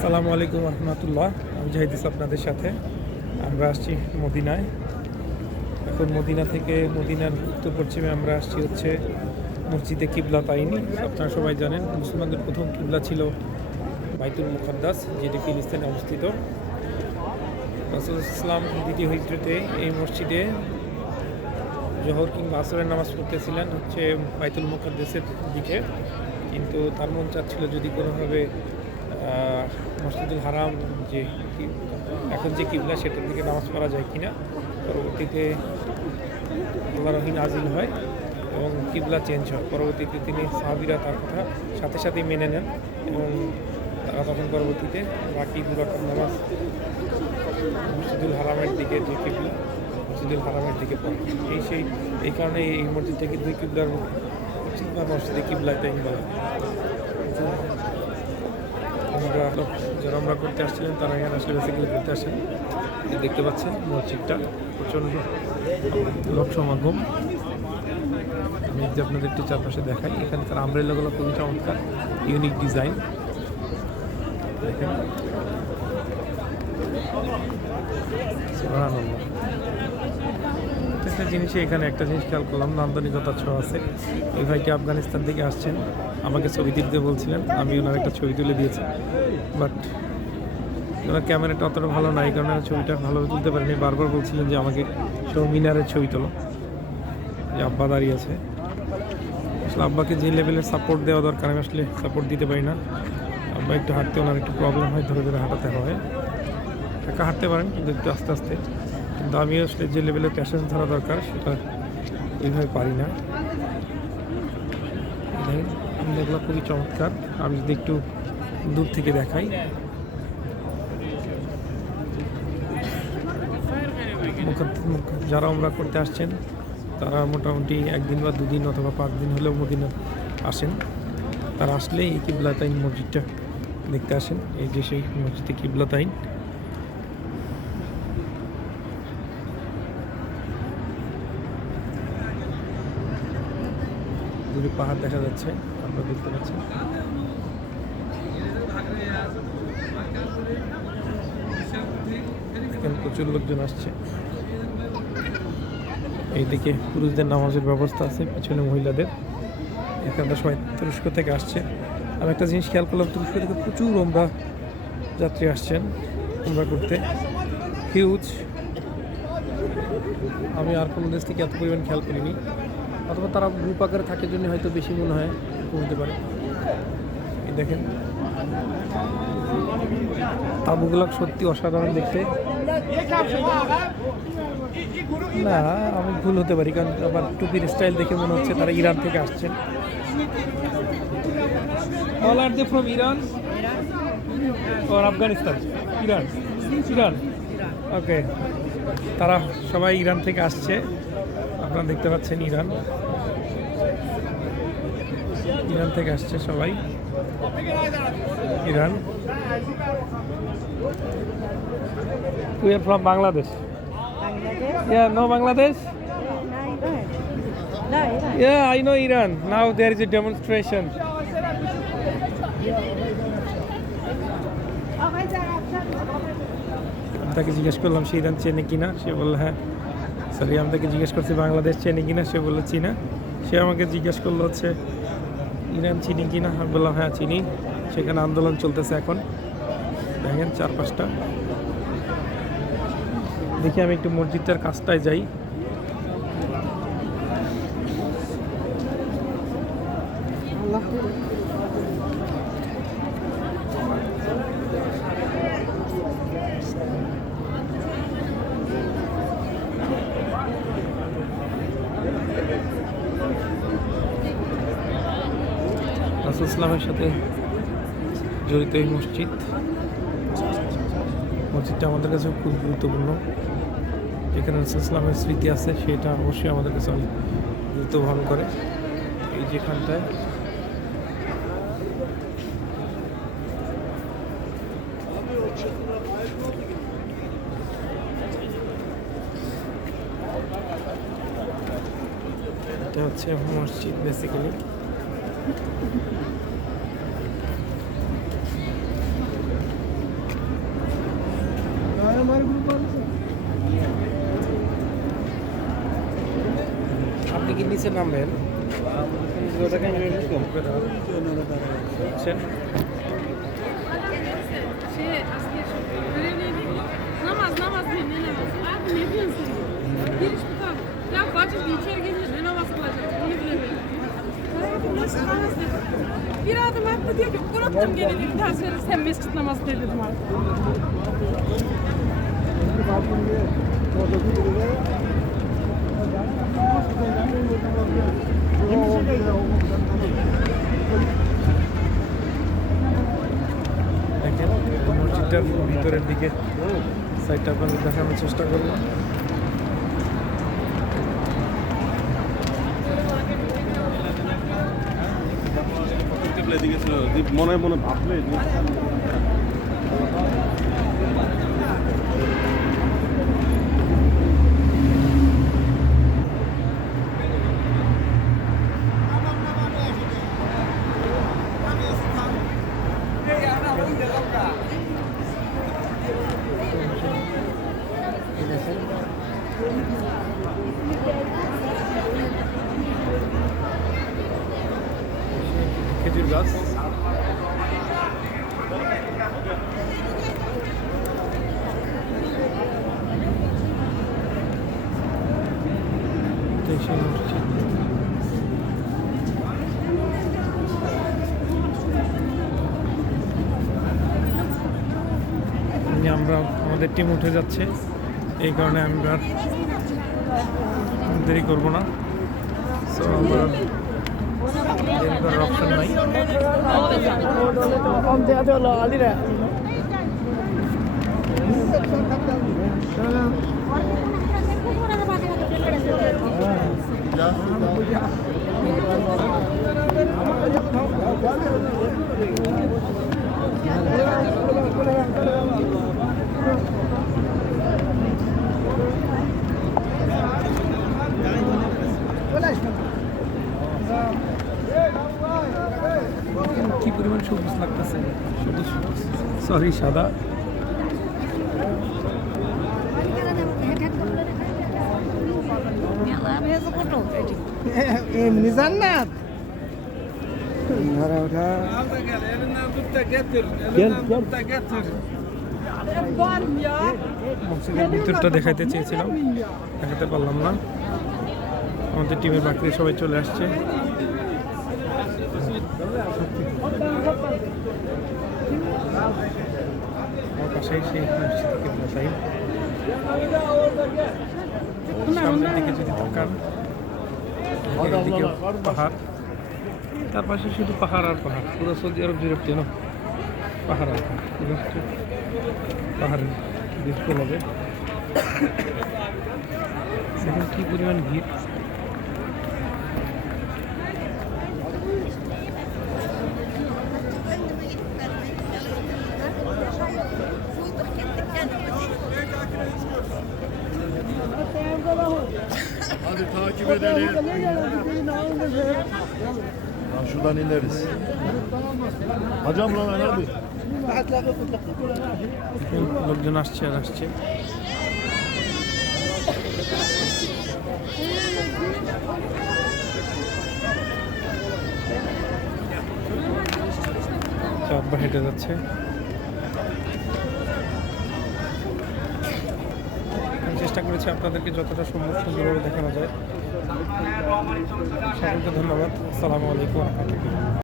আসসালামু আলাইকুম রহমতুল্লাহ। আমি জাহিদ আপনাদের সাথে। আমরা আসছি মদিনায়। এখন মদিনা থেকে মদিনার উত্তর পশ্চিমে আমরা আসছি হচ্ছে মসজিদে কিবলা তাইনি। আপনারা সবাই জানেন মুসলমানদের প্রথম কিবলা ছিল বাইতুল মুকাদ্দাস, যেটি ফিলিস্তিনে অবস্থিত। রাসূলুল্লাহ ইসলাম দ্বিতীয় হিজরতে এই মসজিদে জোহর কিংবা আসরের নামাজ পড়তেছিলেন হচ্ছে বাইতুল মুকাদ্দাসের দিকে, কিন্তু তার মন চাচ্ছিল যদি কোনোভাবে মসজিদুল হারাম যে এখন যে কিবলা সেটার দিকে নামাজ পড়া যায় কিনা। পরবর্তীতে আল্লাহর ওহী নাযিল হয় এবং কিবলা চেঞ্জ হয়। পরবর্তীতে তিনি সাহাবীরা তার কথা সাথে সাথেই মেনে নেন এবং তারা তখন পরবর্তীতে বাকি দু রাকাত নামাজ মসজিদুল হারামের দিকে, যে কিবলা মসজিদুল হারামের দিকে পড়ে। এই কারণে এই মসজিদটাকে দুই কিবলার মসজিদ বা মসজিদে কিবলা তাইন বলা। যারা আমরা করতে আসছিলেন তারা এখানে আসলে বেসিক্যালি করতে আসেন। দেখতে পাচ্ছেন মসজিদটা প্রচণ্ড লোক সমাগম। আমি যদি আপনাদের একটু চারপাশে দেখাই, এখানকার আমব্রেলাগুলো খুবই চমৎকার, ইউনিক ডিজাইন। দেখেন প্রত্যেকটা জিনিসে এখানে একটা জিনিস খেয়াল করলাম, নান্দনিকতার ছোঁয়া আছে। এই ভাইটি আফগানিস্তান থেকে আসছেন, আমাকে ছবি তুলতে বলছিলেন, আমি ওনার একটা ছবি তুলে দিয়েছি। বাট ওনার ক্যামেরাটা অতটা ভালো না, এই কারণে ছবিটা ভালোভাবে তুলতে পারিনি। বারবার বলছিলেন যে আমাকে সব মিনারের ছবি তোলো, যে আব্বা দাঁড়িয়ে আছে। আসলে আব্বাকে যে লেভেলের সাপোর্ট দেওয়া দরকার আমি আসলে সাপোর্ট দিতে পারি না। আব্বা একটু হাঁটতে ওনার একটু প্রবলেম হয়, ধরে ধরে হাঁটাতে হয়। একা হাঁটতে পারেন কিন্তু একটু আস্তে আস্তে, কিন্তু আমি আসলে যে লেভেলের প্যাশন ধরা দরকার সেটা এইভাবে পারি না। এগুলো খুবই চমৎকার। আমি যদি একটু দূর থেকে দেখাই, যারা উমরা করতে আসছেন তারা মোটামুটি একদিন বা দুদিন অথবা 5 দিন হলেও মদিনা আসেন। তারা আসলে এই কিবলা তাইন মসজিদটা দেখতে আসেন। এই যে সেই মসজিদে কিবলা তাইন। দূরে পাহাড় দেখা যাচ্ছে, আমরা দেখতে পাচ্ছি। এখানে প্রচুর লোকজন আসছে। এইদিকে পুরুষদের নামাজের ব্যবস্থা আছে, পিছনে মহিলাদের। এখানটা সবাই তুরস্ক থেকে আসছে। আমি একটা জিনিস খেয়াল করলাম, তুরস্ক থেকে প্রচুর উমরা যাত্রী আসছেন উমরা করতে, হিউজ। আমি আর কোনো দেশ থেকে এত পরিমাণ খেয়াল করিনি, অথবা তারা গ্রুপ আকারে থাকার জন্য হয়তো বেশি মনে হয়, বলতে পারে। এই দেখেন তাঁবুগুলো সত্যি অসাধারণ দেখতে। না, আমি ভুল হতে পারি, কারণ আবার টুপির স্টাইল দেখে মনে হচ্ছে তারা ইরান থেকে আসছেন। All are they from Iran or Afghanistan? Iran. Okay, তারা সবাই ইরান থেকে আসছে। আপনারা দেখতে পাচ্ছেন ইরান থেকে আসছে সবাই। Iran. We are from Bangladesh. Yeah, no Bangladesh? Yeah, I know Iran. Now there is a demonstration. তাকে জিজ্ঞেস করলাম সে ইরান চেনে কিনা, সে বলল হ্যাঁ। সরি, আমি তাকে জিজ্ঞেস করছি বাংলাদেশ চেনে কিনা, সে বললো চিনা। সে আমাকে জিজ্ঞেস করলো হচ্ছে ইরান চিনি কিনা, আমি বললাম হ্যাঁ চিনি। সেখানে আন্দোলন চলতেছে এখন, দেখেন চারপাশটা। দেখি আমি একটু মসজিদটার কাছটায় যাই। রাসূল ইসলামের সাথে জড়িত এই মসজিদটা আমাদের কাছে খুব গুরুত্বপূর্ণ। যেখানে রাসূল ইসলামের স্মৃতি আছে সেটা অবশ্যই আমাদের কাছে অনেক গুরুত্ব বহন করে। এই যেখানটায় এটা হচ্ছে মসজিদ বেসিক্যালি। আপনি কি নিচে নামবেন? বুঝছেন? Namaz dinle namaz. Abi ne diyorsun? Giriş bu kadar. Ya bacım bir içeri gelince ne namaz kılacak? Onu bilemiyorum. Nasıl namaz dedi? Bir adım attı diyor ki unuttum gene bir daha söyle sen mescit namazı dedim artık. দেখেন মসজিদটার ভিতরের দিকে সাইডটা আপনাদের দেখানোর চেষ্টা করবো। মনে মনে ভাবলে খেজুর গাছ আমরা আমাদের টিম উঠে যাচ্ছে, এই কারণে আমরা দেরি করবো না। সো আমরা দেরি করার অপশন নাই। কি পরিমাণ সবুজ লাগতেছে, শুধু সরি সাদা। এমনি জান্নাত মসজিদের ভিতরটা দেখাইতে চেয়েছিলাম, দেখাতে পারলাম না। আমাদের টিমের বাকি সবাই চলে আসছে। আমার পাশেই সেই মসজিদ কিবলা তাই সামনের দিকে যদি তাকান এদিকে পাহাড়, তার পাশে শুধু পাহাড় আর পাহাড়। পুরো সৌদি আরব জুড়ে যেন পাহাড় আর পাহাড়, পাহাড়ের দৃশ্য লাগে। দেখুন কি পরিমাণ ভিড়। hadi takip edelim. Ya şuradan ineriz. Hocam lan hadi. লোকজন আসছে আর আসছে। আব্বা হেঁটে যাচ্ছে। চেষ্টা করেছি আপনাদেরকে যতটা সম্ভব সুন্দরভাবে দেখানো যায়। সকলকে ধন্যবাদ। আসসালামু আলাইকুম।